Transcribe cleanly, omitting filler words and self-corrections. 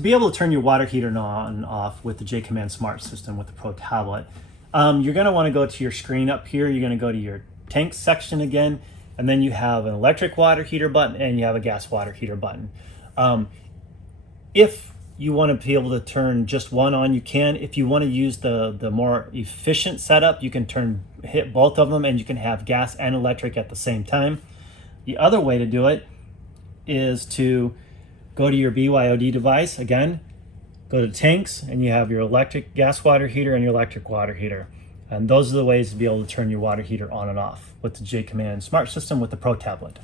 to be able to turn your water heater on and off with the JAYCOMMAND Smart System with the Pro tablet, you're going to want to go to your screen up here. You're going to go to your tank section again, and then you have an electric water heater button and you have a gas water heater button. If you want to be able to turn just one on, you can. If you want to use the more efficient setup, you can hit both of them and you can have gas and electric at the same time. The other way to do it is to go to your BYOD device again, go to tanks, and you have your electric gas water heater and your electric water heater. And those are the ways to be able to turn your water heater on and off with the JAYCOMMAND Smart System with the Pro tablet.